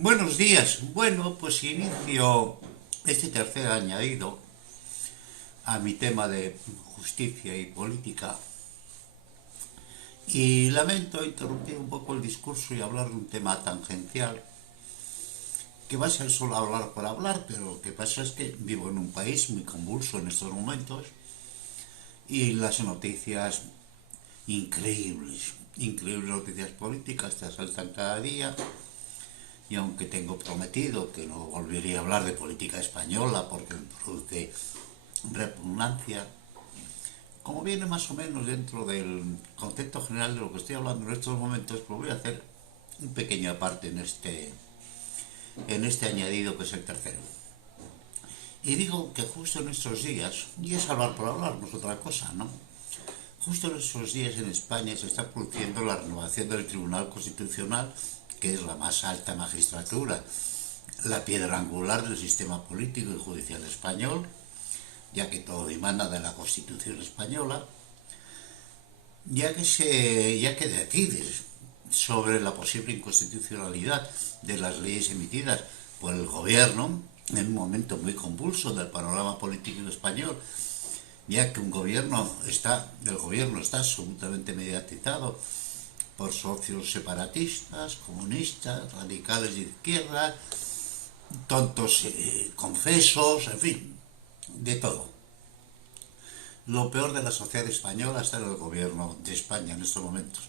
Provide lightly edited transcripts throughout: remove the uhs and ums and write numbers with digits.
Buenos días. Bueno, pues inicio este tercer añadido a mi tema de justicia y política y lamento interrumpir un poco el discurso y hablar de un tema tangencial que va a ser solo hablar por hablar, pero lo que pasa es que vivo en un país muy convulso en estos momentos y las noticias increíbles noticias políticas te asaltan cada día. Y aunque tengo prometido que no volvería a hablar de política española porque me produce repugnancia, como viene más o menos dentro del concepto general de lo que estoy hablando en estos momentos, pues voy a hacer un pequeño aparte en este añadido que es el tercero. Y digo que justo en estos días, y es hablar por hablar, no es otra cosa, ¿no? Justo en estos días en España se está produciendo la renovación del Tribunal Constitucional, que es la más alta magistratura, la piedra angular del sistema político y judicial español, ya que todo emana de la Constitución española, ya que decide sobre la posible inconstitucionalidad de las leyes emitidas por el gobierno en un momento muy convulso del panorama político español, ya que el gobierno está absolutamente mediatizado por socios separatistas, comunistas, radicales de izquierda, tontos confesos, en fin, de todo. Lo peor de la sociedad española está en el gobierno de España en estos momentos,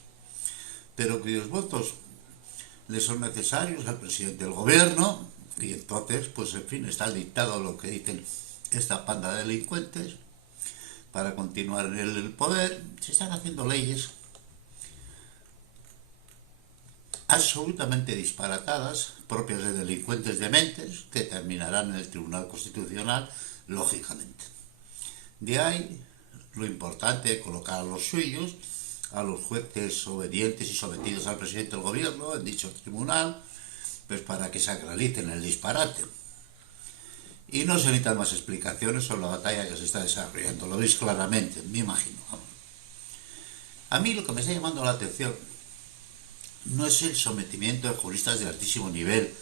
pero cuyos votos le son necesarios al presidente del gobierno, y entonces, pues en fin, está dictado lo que dicen esta panda de delincuentes para continuar en el poder. Se están haciendo leyes absolutamente disparatadas, propias de delincuentes dementes, que terminarán en el Tribunal Constitucional, lógicamente. De ahí lo importante de colocar a los suyos, a los jueces obedientes y sometidos al presidente del gobierno en dicho tribunal, pues para que sacralicen el disparate. Y no se necesitan más explicaciones sobre la batalla que se está desarrollando, lo veis claramente, me imagino. A mí lo que me está llamando la atención no es el sometimiento de juristas de altísimo nivel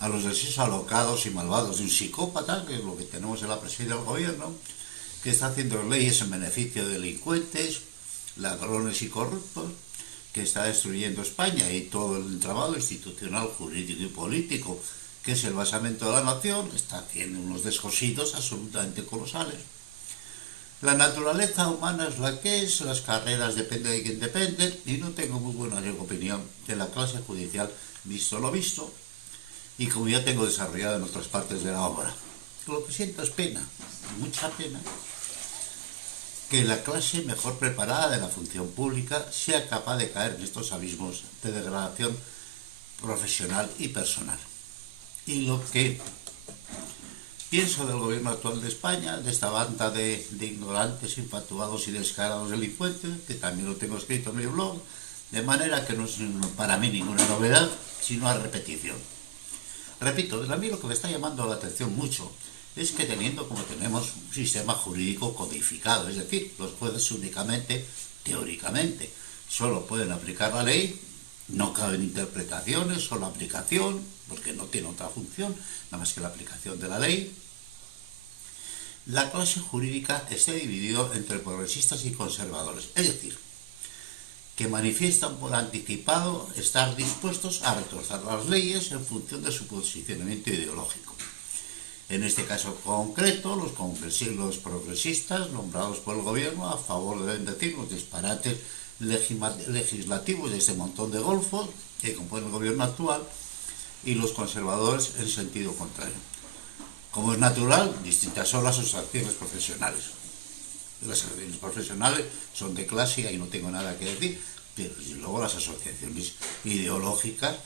a los deseos alocados y malvados de un psicópata, que es lo que tenemos en la presidencia del gobierno, que está haciendo leyes en beneficio de delincuentes, ladrones y corruptos, que está destruyendo España y todo el entramado institucional, jurídico y político, que es el basamento de la nación, está haciendo unos descosidos absolutamente colosales. La naturaleza humana es la que es, las carreras dependen de quien depende, y no tengo muy buena opinión de la clase judicial, visto lo visto, y como ya tengo desarrollado en otras partes de la obra. Lo que siento es pena, mucha pena, que la clase mejor preparada de la función pública sea capaz de caer en estos abismos de degradación profesional y personal. Y lo que pienso del gobierno actual de España, de esta banda de ignorantes, infatuados y descarados delincuentes, que también lo tengo escrito en mi blog, de manera que no es para mí ninguna novedad, sino a repetición. Repito, a mí lo que me está llamando la atención mucho es que teniendo como tenemos un sistema jurídico codificado, es decir, los jueces únicamente, teóricamente, solo pueden aplicar la ley, no caben interpretaciones, solo aplicación, porque no tiene otra función, nada más que la aplicación de la ley. La clase jurídica está dividida entre progresistas y conservadores, es decir, que manifiestan por anticipado estar dispuestos a retrasar las leyes en función de su posicionamiento ideológico. En este caso concreto, los progresistas nombrados por el gobierno a favor de decir los disparates legislativos de este montón de golfos que compone el gobierno actual, y los conservadores en sentido contrario. Como es natural, distintas son las asociaciones profesionales. Las asociaciones profesionales son de clase y ahí no tengo nada que decir, pero luego las asociaciones ideológicas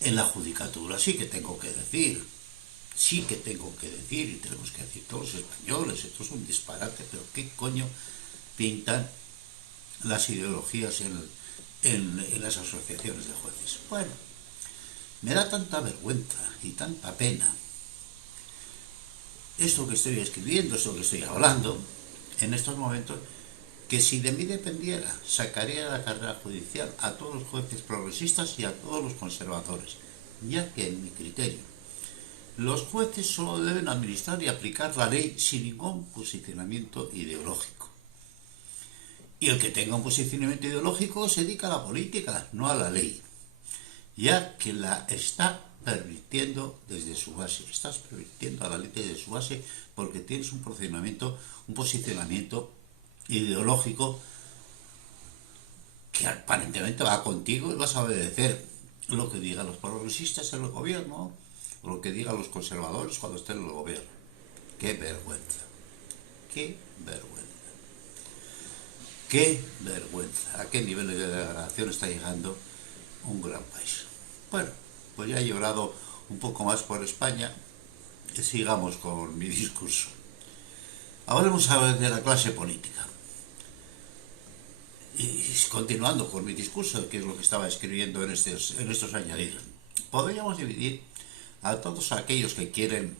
en la judicatura sí que tengo que decir. Sí que tengo que decir, y tenemos que decir todos los españoles, esto es un disparate, pero ¿qué coño pintan las ideologías en las asociaciones de jueces? Bueno, me da tanta vergüenza y tanta pena esto que estoy escribiendo, esto que estoy hablando en estos momentos, que si de mí dependiera sacaría de la carrera judicial a todos los jueces progresistas y a todos los conservadores. ya que en mi criterio los jueces solo deben administrar y aplicar la ley sin ningún posicionamiento ideológico. Y el que tenga un posicionamiento ideológico se dedica a la política, no a la ley, ya que la está pervirtiendo desde su base. Estás pervirtiendo a la ley desde su base porque tienes un posicionamiento ideológico que aparentemente va contigo y vas a obedecer lo que digan los progresistas en el gobierno o lo que digan los conservadores cuando estén en el gobierno. ¡Qué vergüenza! ¡Qué vergüenza! ¡Qué vergüenza! ¿A qué nivel de degradación está llegando un gran país? Bueno, pues ya he llorado un poco más por España y sigamos con mi discurso. Hablemos ahora de la clase política. Y continuando con mi discurso, que es lo que estaba escribiendo en estos añadidos, podríamos dividir a todos aquellos que quieren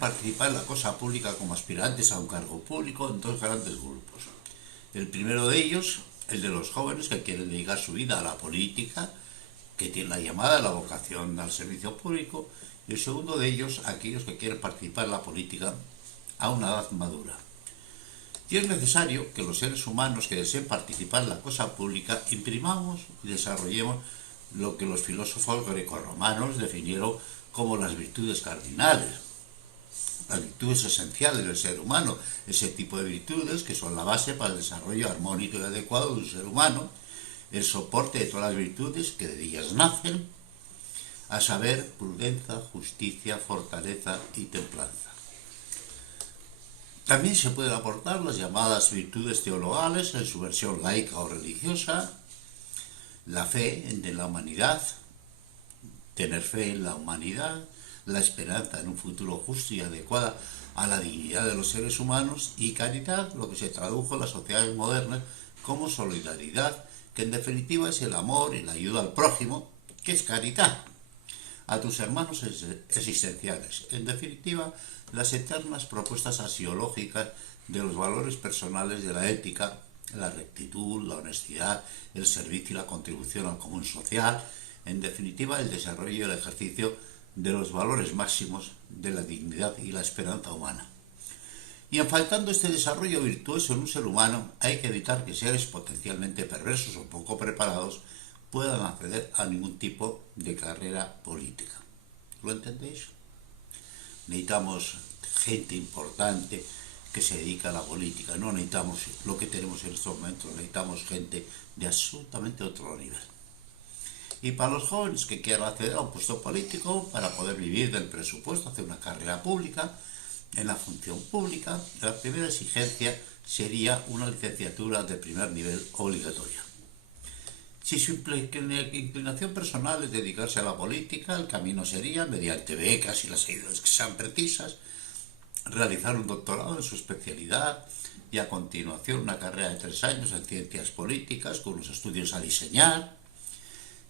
participar en la cosa pública como aspirantes a un cargo público en dos grandes grupos. El primero de ellos, el de los jóvenes que quieren dedicar su vida a la política, que tienen la llamada, la vocación al servicio público, y el segundo de ellos, aquellos que quieren participar en la política a una edad madura. Y es necesario que los seres humanos que deseen participar en la cosa pública imprimamos y desarrollemos lo que los filósofos grecorromanos definieron como las virtudes cardinales, las virtudes esenciales del ser humano, ese tipo de virtudes que son la base para el desarrollo armónico y adecuado de un ser humano, el soporte de todas las virtudes que de ellas nacen, a saber, prudencia, justicia, fortaleza y templanza. También se pueden aportar las llamadas virtudes teologales en su versión laica o religiosa, la fe en la humanidad, tener fe en la humanidad, la esperanza en un futuro justo y adecuado a la dignidad de los seres humanos, y caridad, lo que se tradujo en las sociedades modernas como solidaridad, que en definitiva es el amor y la ayuda al prójimo, que es caridad, a tus hermanos existenciales. En definitiva, las eternas propuestas axiológicas de los valores personales de la ética, la rectitud, la honestidad, el servicio y la contribución al común social, en definitiva, el desarrollo y el ejercicio de los valores máximos de la dignidad y la esperanza humana. Y en faltando este desarrollo virtuoso en un ser humano, hay que evitar que seres potencialmente perversos o poco preparados puedan acceder a ningún tipo de carrera política. ¿Lo entendéis? Necesitamos gente importante que se dedica a la política, no necesitamos lo que tenemos en estos momentos, necesitamos gente de absolutamente otro nivel. Y para los jóvenes que quieran acceder a un puesto político para poder vivir del presupuesto, hacer una carrera pública, en la función pública, la primera exigencia sería una licenciatura de primer nivel obligatoria. Si su inclinación personal es dedicarse a la política, el camino sería, mediante becas y las ayudas que sean precisas, realizar un doctorado en su especialidad y a continuación una carrera de 3 años en ciencias políticas con los estudios a diseñar,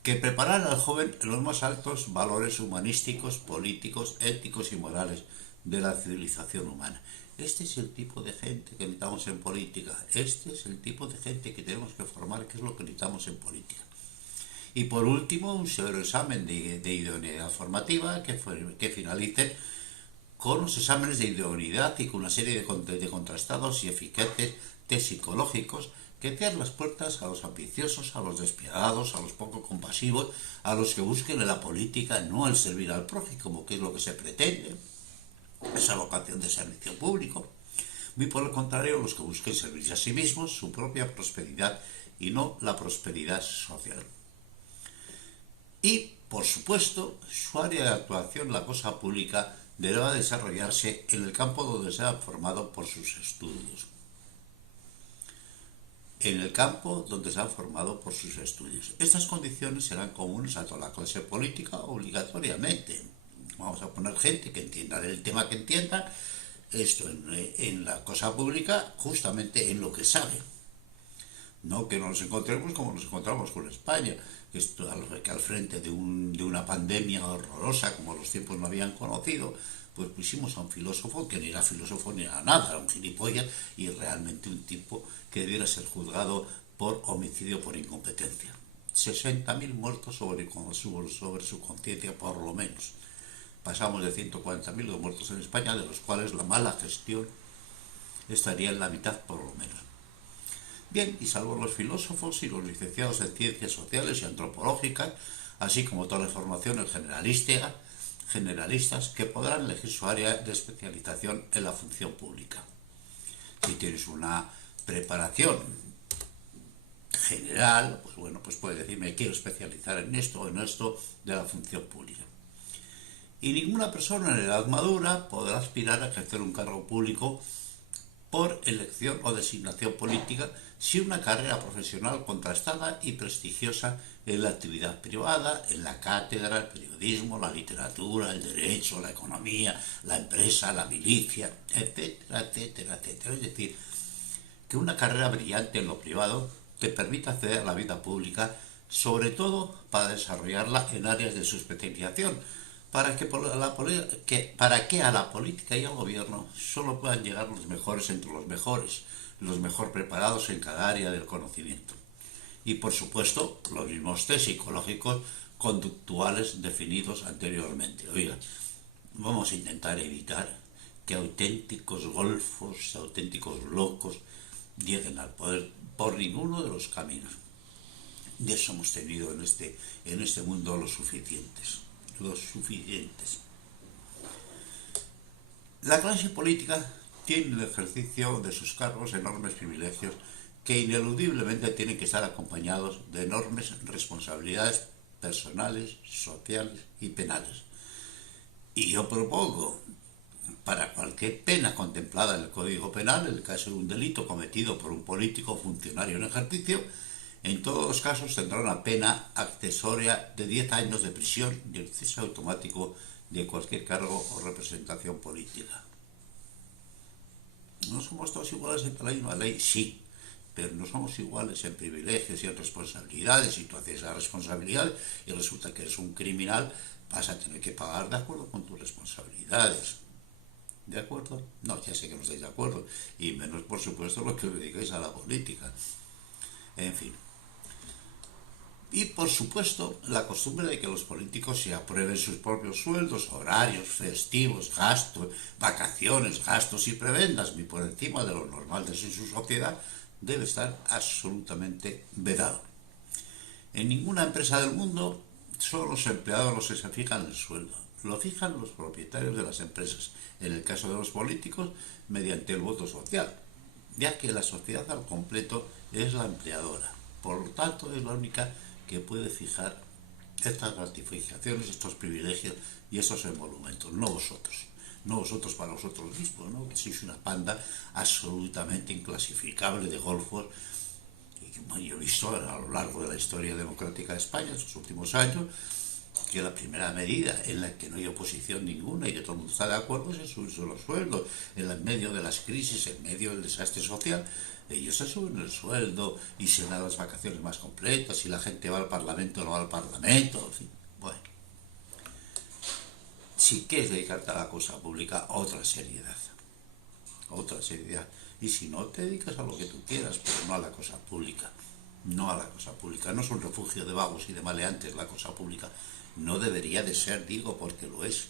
que preparar al joven en los más altos valores humanísticos, políticos, éticos y morales de la civilización humana. Este es el tipo de gente que necesitamos en política. Este es el tipo de gente que tenemos que formar, que es lo que necesitamos en política. Y por último, un severo examen de idoneidad formativa que finalice con los exámenes de idoneidad y con una serie de contrastados y eficaces test psicológicos que cierran las puertas a los ambiciosos, a los despiadados, a los poco compasivos, a los que busquen en la política no el servir al prójimo, que es lo que se pretende, esa vocación de servicio público, muy por el contrario, los que busquen servirse a sí mismos, su propia prosperidad y no la prosperidad social. Y, por supuesto, su área de actuación, la cosa pública, deberá desarrollarse en el campo donde se ha formado por sus estudios. En el campo donde se han formado por sus estudios. Estas condiciones serán comunes a toda la clase política obligatoriamente. Vamos a poner gente que entienda del tema que entienda esto en la cosa pública, justamente en lo que sabe. No que nos encontremos como nos encontramos con España, que al frente de una pandemia horrorosa, como los tiempos no habían conocido, pues pusimos a un filósofo que ni era filósofo ni era nada, era un gilipollas y realmente un tipo que debiera ser juzgado por homicidio por incompetencia. 60.000 muertos sobre su conciencia, por lo menos. Pasamos de 140.000 de muertos en España, de los cuales la mala gestión estaría en la mitad, por lo menos. Bien, y salvo los filósofos y los licenciados en ciencias sociales y antropológicas, así como todas las formaciones generalistas que podrán elegir su área de especialización en la función pública. Si tienes una preparación general, pues bueno, pues puedes decir, me quiero especializar en esto o en esto de la función pública. Y ninguna persona en edad madura podrá aspirar a ejercer un cargo público por elección o designación política si una carrera profesional contrastada y prestigiosa en la actividad privada, en la cátedra, el periodismo, la literatura, el derecho, la economía, la empresa, la milicia, etcétera, etcétera, etcétera. Es decir, que una carrera brillante en lo privado te permita acceder a la vida pública, sobre todo para desarrollarla en áreas de su especialización, para que a la política y al gobierno solo puedan llegar los mejores entre los mejor preparados en cada área del conocimiento. Y por supuesto, los mismos test psicológicos conductuales definidos anteriormente. Oiga, vamos a intentar evitar que auténticos golfos, auténticos locos, lleguen al poder por ninguno de los caminos. De eso hemos tenido en este mundo los suficientes. La clase política tiene en el ejercicio de sus cargos enormes privilegios que ineludiblemente tienen que estar acompañados de enormes responsabilidades personales, sociales y penales. Y yo propongo, para cualquier pena contemplada en el Código Penal, en el caso de un delito cometido por un político o funcionario en ejercicio, en todos los casos tendrá una pena accesoria de 10 años de prisión y el cese automático de cualquier cargo o representación política. ¿No somos todos iguales ante la misma ley? Sí, pero no somos iguales en privilegios y en responsabilidades. Si tú haces esa responsabilidad y resulta que eres un criminal, vas a tener que pagar de acuerdo con tus responsabilidades. ¿De acuerdo? No, ya sé que no estáis de acuerdo, y menos por supuesto lo que os dedicáis a la política. En fin. Y por supuesto la costumbre de que los políticos se aprueben sus propios sueldos, horarios, festivos, gastos, vacaciones, gastos y prebendas, ni por encima de lo normal de su sociedad, debe estar absolutamente vedado. En ninguna empresa del mundo son los empleados los que se fijan el sueldo, lo fijan los propietarios de las empresas, en el caso de los políticos, mediante el voto social, ya que la sociedad al completo es la empleadora. Por lo tanto, es la única que puede fijar estas gratificaciones, estos privilegios y esos emolumentos, no vosotros. No vosotros para vosotros mismos, ¿no? Que sois una panda absolutamente inclasificable de golfos. Y yo he visto a lo largo de la historia democrática de España, en estos últimos años, que la primera medida en la que no hay oposición ninguna y que todo el mundo está de acuerdo es en subirse los sueldos, en medio de las crisis, en medio del desastre social. Ellos se suben el sueldo y se dan las vacaciones más completas y la gente va al Parlamento o no va al Parlamento, en fin. Bueno, si quieres dedicarte a la cosa pública, otra seriedad. Y si no, te dedicas a lo que tú quieras, pero no a la cosa pública. No a la cosa pública. No es un refugio de vagos y de maleantes la cosa pública. No debería de ser, digo, porque lo es.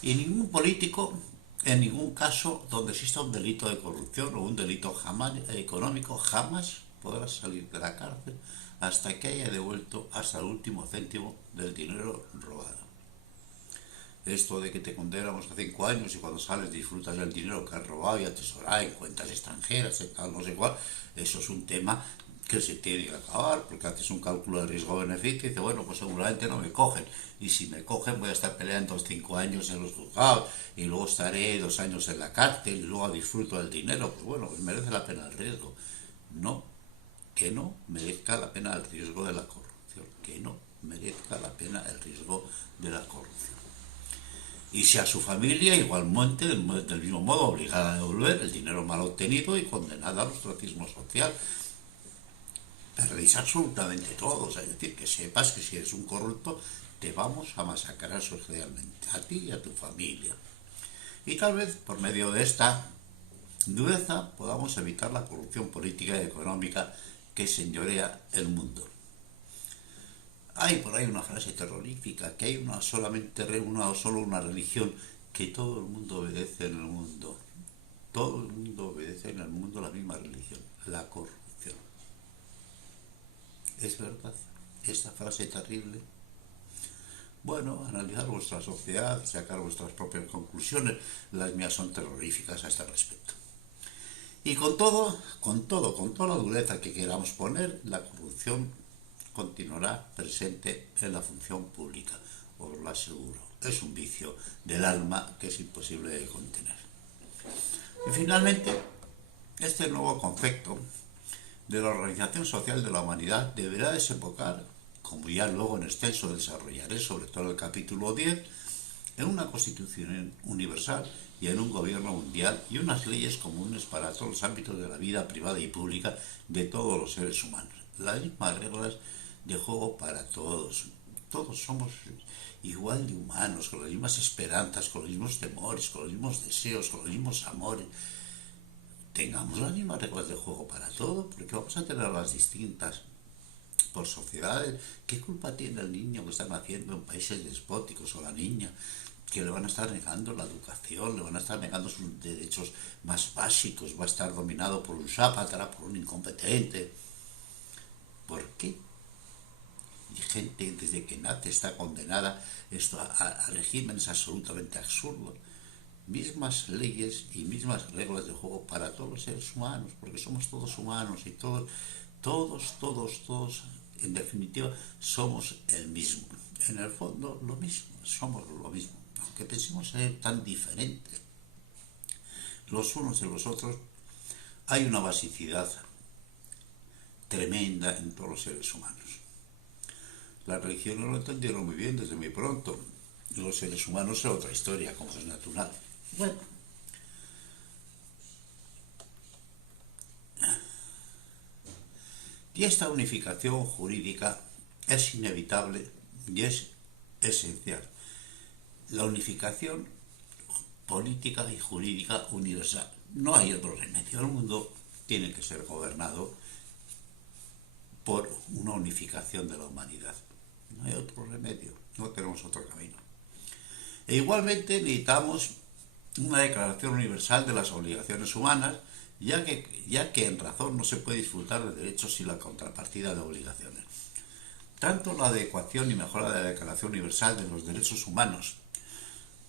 Y ningún político, en ningún caso donde exista un delito de corrupción o un delito económico, jamás podrá salir de la cárcel hasta que haya devuelto hasta el último céntimo del dinero robado. Esto de que te condenamos a 5 años y cuando sales disfrutas del dinero que has robado y atesorado en cuentas extranjeras, en tal, no sé cuál, eso es un tema que se tiene que acabar, porque haces un cálculo de riesgo-beneficio y dices, bueno, pues seguramente no me cogen, y si me cogen voy a estar peleando 5 años en los juzgados, y luego estaré 2 años en la cárcel, y luego disfruto del dinero, pues bueno, pues merece la pena el riesgo. No, que no merezca la pena el riesgo de la corrupción, que no merezca la pena el riesgo de la corrupción. Y si a su familia igualmente, del mismo modo, obligada a devolver el dinero mal obtenido y condenada al ostracismo social. Perdéis absolutamente todo, es decir, que sepas que si eres un corrupto te vamos a masacrar socialmente, a ti y a tu familia. Y tal vez por medio de esta dureza podamos evitar la corrupción política y económica que señorea el mundo. Hay por ahí una frase terrorífica, que hay solo una religión, que todo el mundo obedece en el mundo. Todo el mundo obedece en el mundo la misma religión, la corrupción. ¿Es verdad esta frase terrible? Bueno, analizar vuestra sociedad, sacar vuestras propias conclusiones, las mías son terroríficas a este respecto. Y con toda la dureza que queramos poner, la corrupción continuará presente en la función pública, os lo aseguro. Es un vicio del alma que es imposible de contener. Y finalmente, este nuevo concepto de la organización social de la humanidad deberá desembocar, como ya luego en extenso desarrollaré, sobre todo en el capítulo 10, en una constitución universal y en un gobierno mundial y unas leyes comunes para todos los ámbitos de la vida privada y pública de todos los seres humanos. Las mismas reglas de juego para todos. Todos somos igual de humanos, con las mismas esperanzas, con los mismos temores, con los mismos deseos, con los mismos amores. Tengamos las mismas reglas de juego para todo, porque vamos a tenerlas distintas por sociedades. ¿Qué culpa tiene el niño que está naciendo en países despóticos o la niña que le van a estar negando la educación, le van a estar negando sus derechos más básicos, va a estar dominado por un sápatra, por un incompetente? ¿Por qué? Y gente desde que nace está condenada a regímenes absolutamente absurdos. Mismas leyes y mismas reglas de juego para todos los seres humanos, porque somos todos humanos y todos, en definitiva, somos el mismo. En el fondo, lo mismo, somos lo mismo. Aunque pensemos ser tan diferentes los unos de los otros, hay una basicidad tremenda en todos los seres humanos. Las religiones lo entendieron muy bien desde muy pronto. Los seres humanos son otra historia, como es natural. Bueno, y esta unificación jurídica es inevitable y es esencial. La unificación política y jurídica universal. No hay otro remedio. El mundo tiene que ser gobernado por una unificación de la humanidad. No hay otro remedio, no tenemos otro camino. E igualmente necesitamos una declaración universal de las obligaciones humanas, ya que en razón no se puede disfrutar de derechos sin la contrapartida de obligaciones. Tanto la adecuación y mejora de la Declaración Universal de los Derechos Humanos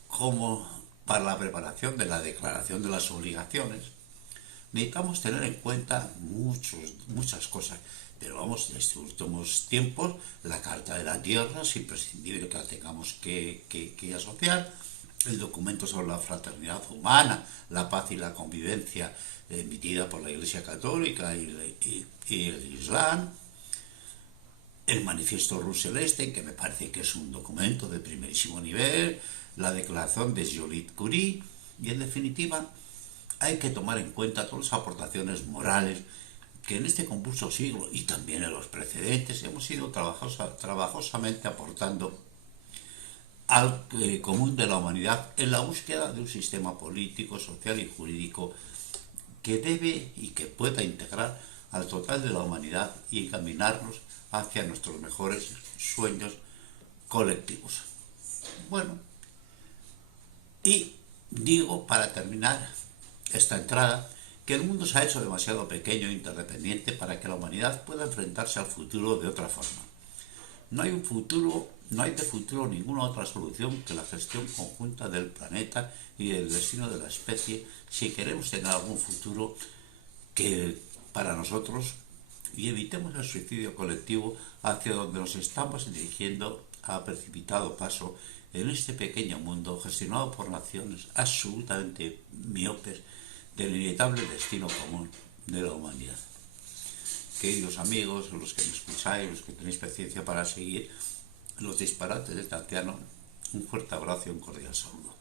como para la preparación de la Declaración de las Obligaciones, necesitamos tener en cuenta muchas cosas. Pero vamos, en estos últimos tiempos, la Carta de la Tierra es imprescindible que la tengamos que asociar. El documento sobre la fraternidad humana, la paz y la convivencia, emitida por la Iglesia Católica y el Islam. El manifiesto Russell-Stein, que me parece que es un documento de primerísimo nivel. La declaración de Joliot-Curie. Y en definitiva, hay que tomar en cuenta todas las aportaciones morales que en este convulso siglo y también en los precedentes hemos ido trabajosamente aportando al común de la humanidad en la búsqueda de un sistema político, social y jurídico que debe y que pueda integrar al total de la humanidad y encaminarnos hacia nuestros mejores sueños colectivos. Bueno, y digo, para terminar esta entrada, que el mundo se ha hecho demasiado pequeño e interdependiente para que la humanidad pueda enfrentarse al futuro de otra forma. No hay de futuro ninguna otra solución que la gestión conjunta del planeta y del destino de la especie si queremos tener algún futuro que para nosotros, y evitemos el suicidio colectivo hacia donde nos estamos dirigiendo a precipitado paso en este pequeño mundo gestionado por naciones absolutamente miopes del inevitable destino común de la humanidad. Queridos amigos, los que me escucháis, los que tenéis paciencia para seguir los disparates de este anciano, un fuerte abrazo y un cordial saludo.